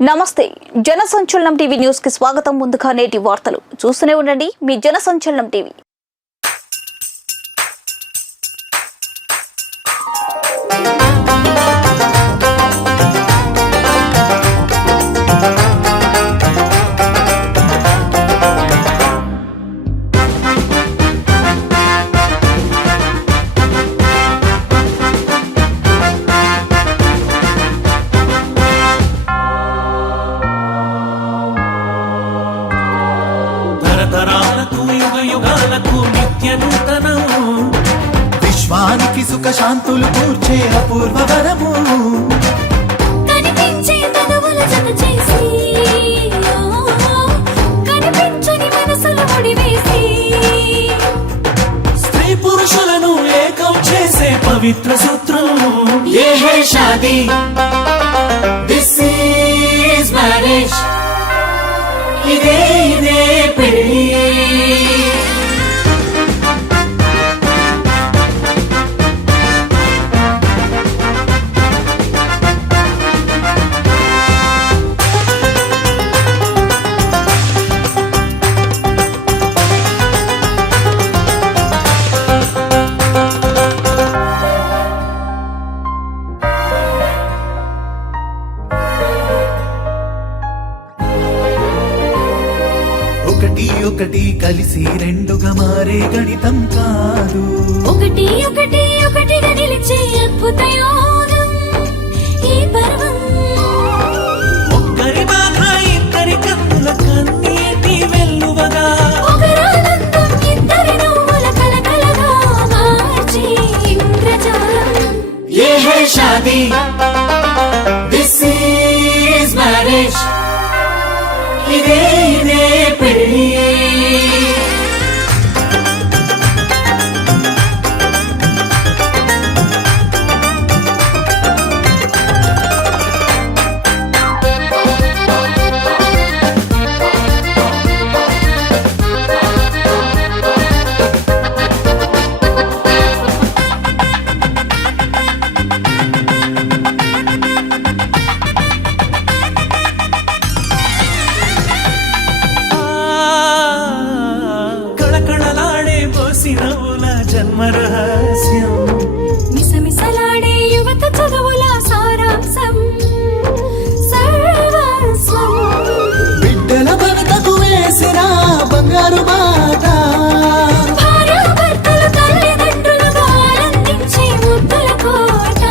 నమస్తే జనసంచలనం TV news కి స్వాగతం. ముందుగా నేటి వార్తలు చూస్తూనే ఉండండి మీ జనసంచలనం టీవీ. విశ్వానికి సుఖ శాంతులు కూర్చే అపూర్వ వరము కనిపించే తనువుల జత చేసి కనిపించని మనసులు ముడివేసి స్త్రీ పురుషులను ఏకం చేసే పవిత్ర సూత్రం ఏ హై షాదీ, దిస్ ఈజ్ మ్యారేజ్. ఇదే ఇదే పెళ్లి. ఒకటి ఒకటి కలిసి రెండుగా మారే గణితం కాదు. ఒకటి ఒకటి ఒకటిగా నిలిచే అద్భుత యోగం ఈ పర్వం. ఒక్కరి బాధ ఇద్దరి కన్నుల కన్నీటి వెల్లువగా, ఒకరానందం ఇద్దరి నవ్వుల కలకలగా మార్చి ఇంద్రజాలం. ఏ హై షాదీ, దిస్ ఈజ్ మ్యారేజ్. ఇదే ఇదే పెళ్లి. కళకళలాడే పోసినవుల జన్మ రహస్యం, మిసమిసలాడే యువత చదువుల సారాంశం సర్వస్వం. బిడ్డల బతుకు వేసిన బంగారు బాట, భార్యాభర్తలు తల్లిదండ్రులుగా ఆనందించే ముద్దుల కోట.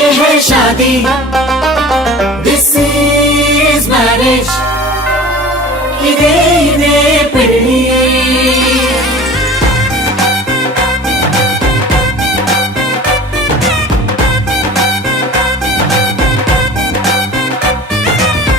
ఏ హై షాదీ, దిస్ ఈజ్ మ్యారేజ్. ఇదే ఇదే పెళ్లి.